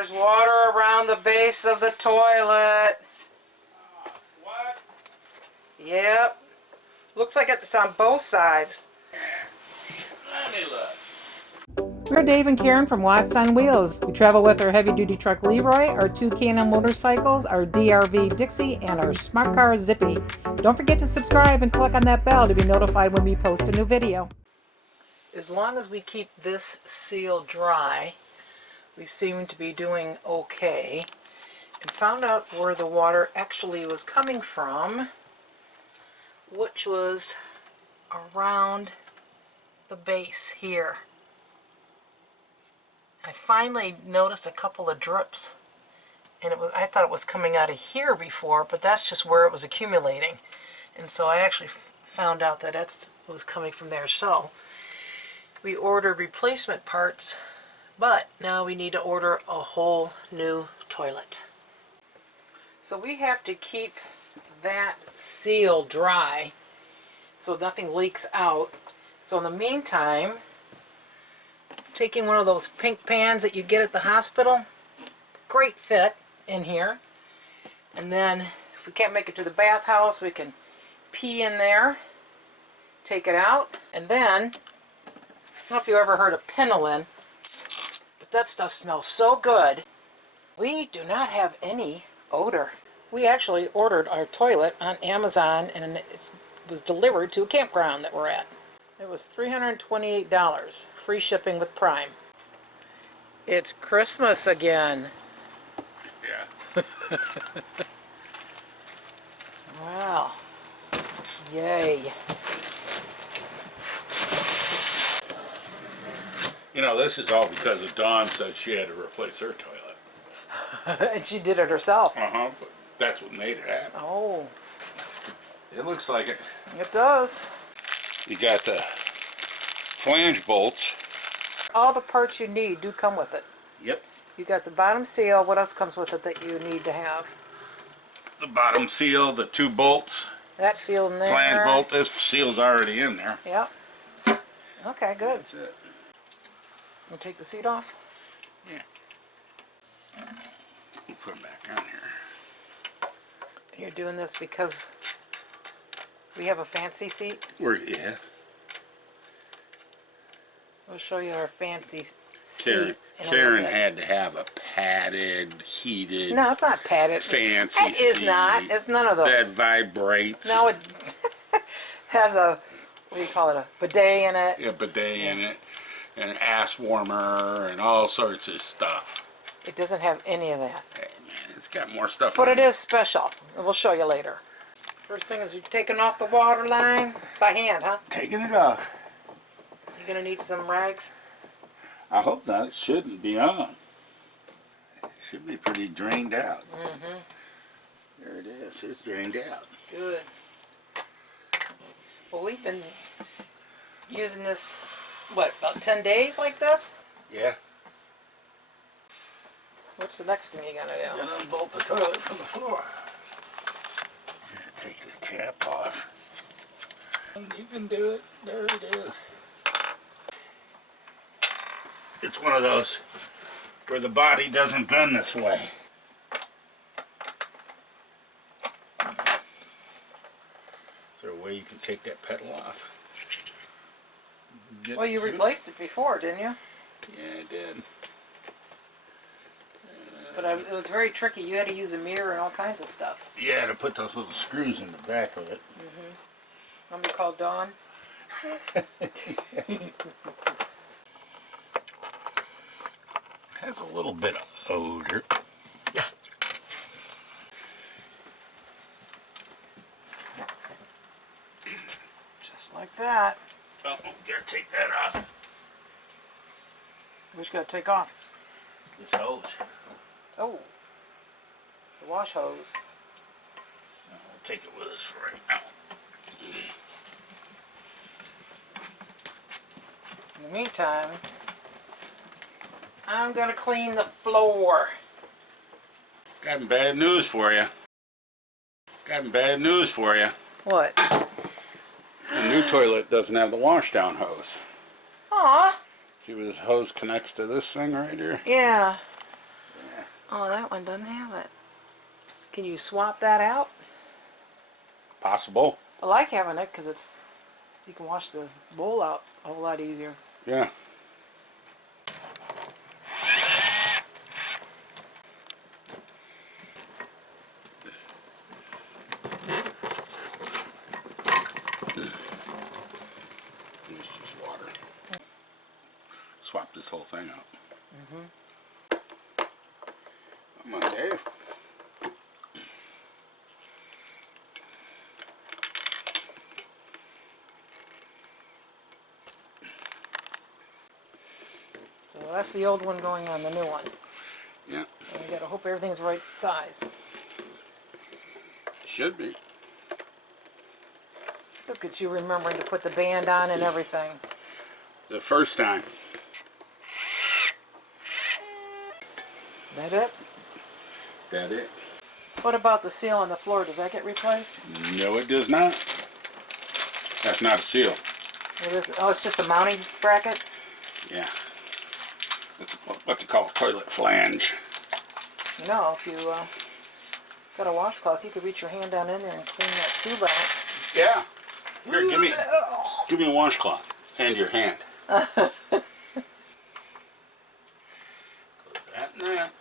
There's water around the base of the toilet. What? Yep. Looks like it's on both sides. Let me look. We're Dave and Karen from Watts on Wheels. We travel with our heavy-duty truck Leroy, our two Can-Am motorcycles, our DRV Dixie, and our smart car Zippy. Don't forget to subscribe and click on that bell to be notified when we post a new video. As long as we keep this seal dry, we seem to be doing okay. And found out where the water actually was coming from, which was around the base here. I finally noticed a couple of drips, and I thought it was coming out of here before, but that's just where it was accumulating. And so I actually found out that it was coming from there. So we ordered replacement parts, but now we need to order a whole new toilet. So we have to keep that seal dry so nothing leaks out. So in the meantime, taking one of those pink pans that you get at the hospital, great fit in here. And then if we can't make it to the bathhouse, we can pee in there, take it out, and then, I don't know if you ever heard of Penolin, but that stuff smells so good. We do not have any odor. We actually ordered our toilet on Amazon, and it was delivered to a campground that we're at. It was $328, free shipping with Prime. It's Christmas again. Yeah. Wow. Yay. You know, this is all because of Dawn said she had to replace her toilet. And she did it herself. Uh-huh, but that's what made it happen. Oh. It looks like it. It does. You got the flange bolts. All the parts you need do come with it. Yep. You got the bottom seal. What else comes with it that you need to have? The bottom seal, the two bolts. That seal in there. Flange bolt, this seal's already in there. Yep. Okay, good. That's it. We'll take the seat off. Yeah. We'll put them back on here. You're doing this because we have a fancy seat. Yeah. We'll show you our fancy seat. Karen had to have a padded, heated, No, it's not padded. fancy It is seat not. It's none of those. that vibrates. No, it has a, what do you call it, a bidet in it. Yeah, bidet in it, and an ass warmer, and all sorts of stuff. It doesn't have any of that. Hey, man, it's got more stuff. But it is special. And we'll show you later. First thing is you're taking off the water line by hand, huh? Taking it off. You're going to need some rags. I hope not. It shouldn't be on. It should be pretty drained out. Mm-hmm. There it is. It's drained out. Good. Well, we've been using this, what, about 10 days like this? Yeah. What's the next thing you're going to do? Then unbolt the toilet from the floor. Take the cap off. You can do it. There it is. It's one of those where the body doesn't bend this way. Is there a way you can take that pedal off? Well, you replaced it before, didn't you? Yeah, I did. But it was very tricky. You had to use a mirror and all kinds of stuff. Yeah, to put those little screws in the back of it. Mm-hmm. I'm going to call Dawn. Has a little bit of odor. Just like that. Oh, gotta take that off. We just got to take off. This hose. Oh. The wash hose. We'll take it with us for right now. In the meantime, I'm going to clean the floor. Got bad news for you. Got bad news for you. What? The new toilet doesn't have the wash down hose. Aw. See where this hose connects to this thing right here? Yeah. Oh, that one doesn't have it. Can you swap that out? Possible. I like having it because you can wash the bowl out a whole lot easier. Yeah. It's just water. Swap this whole thing out. Come on, Dave. So that's the old one going on the new one. Yeah. And we gotta hope everything's right size. Should be. Look at you remembering to put the band on and everything. The first time. That it? That it? What about the seal on the floor? Does that get replaced? No, it does not. That's not a seal. Oh, it's just a mounting bracket? Yeah. That's what they call a toilet flange. You know, if you got a washcloth, you could reach your hand down in there and clean that tube out. Yeah. Here, give me a washcloth and your hand. Put that in that.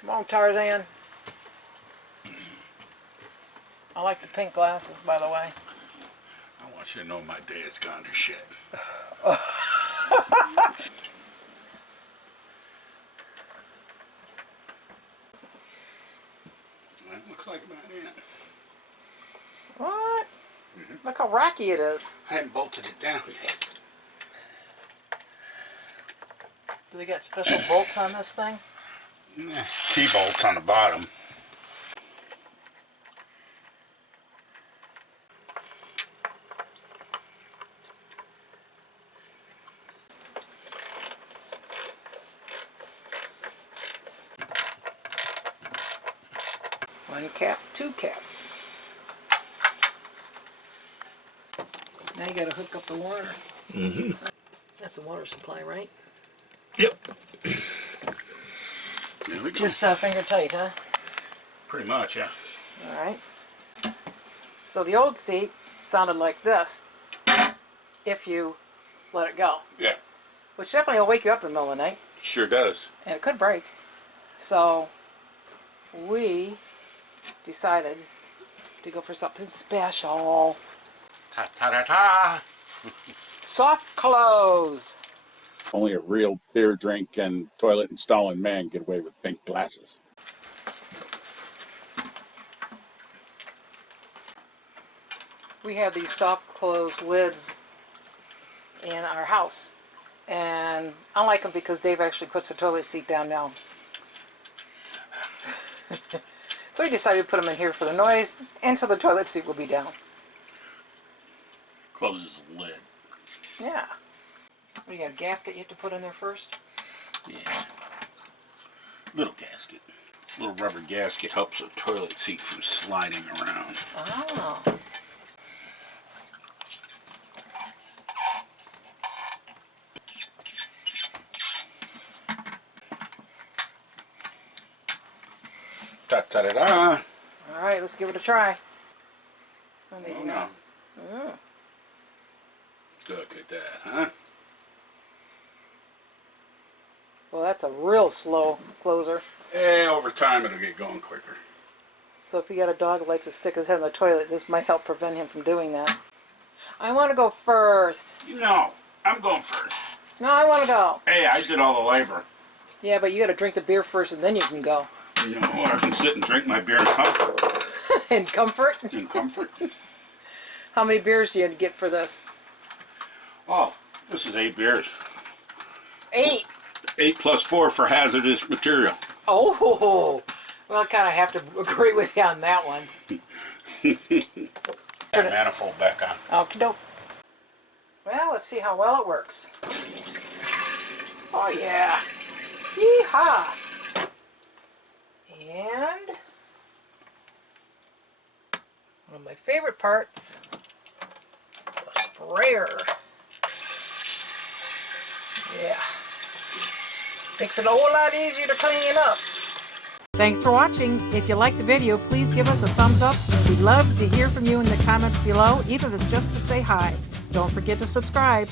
Come on, Tarzan. I like the pink glasses, by the way. I want you to know my day has gone to shit. That looks like about it. What? Look how rocky it is. I haven't bolted it down yet. Do they got special bolts on this thing? T-bolts on the bottom. One cap, two caps. Now you gotta hook up the water. Mm-hmm. That's the water supply, right? Yep. There we go. Just finger tight, huh? Pretty much, yeah. Alright. So the old seat sounded like this if you let it go. Yeah. Which definitely will wake you up in the middle of the night. Sure does. And it could break. So we decided to go for something special. Ta-ta-ta-ta! Soft clothes. Only a real beer drinking, toilet installing man get away with pink glasses. We have these soft close lids in our house. And I like them because Dave actually puts the toilet seat down now. So we decided to put them in here for the noise and so the toilet seat will be down. Closes the lid. Yeah. What, you got a gasket you have to put in there first? Yeah. Little gasket. Little rubber gasket helps the toilet seat from sliding around. Oh. Ta-ta-da-da! Alright, let's give it a try. Oh, no. Mm. Look at that, huh? Well, that's a real slow closer. Over time it'll get going quicker. So if you got a dog that likes to stick his head in the toilet, this might help prevent him from doing that. I want to go first. No, I'm going first. No, I want to go. Hey, I did all the labor. Yeah, but you got to drink the beer first and then you can go. No, I can sit and drink my beer in comfort. In comfort? In comfort. How many beers do you get for this? Oh, this is 8 beers. 8. 8 plus 4 for hazardous material. Oh, well, I kind of have to agree with you on that one. That manifold back on. Okie doke. Well, let's see how well it works. Oh, yeah. Yee-haw. And one of my favorite parts, the sprayer. Yeah. Makes it a whole lot easier to clean up. Thanks for watching. If you liked the video, please give us a thumbs up. We'd love to hear from you in the comments below, even if it's just to say hi. Don't forget to subscribe.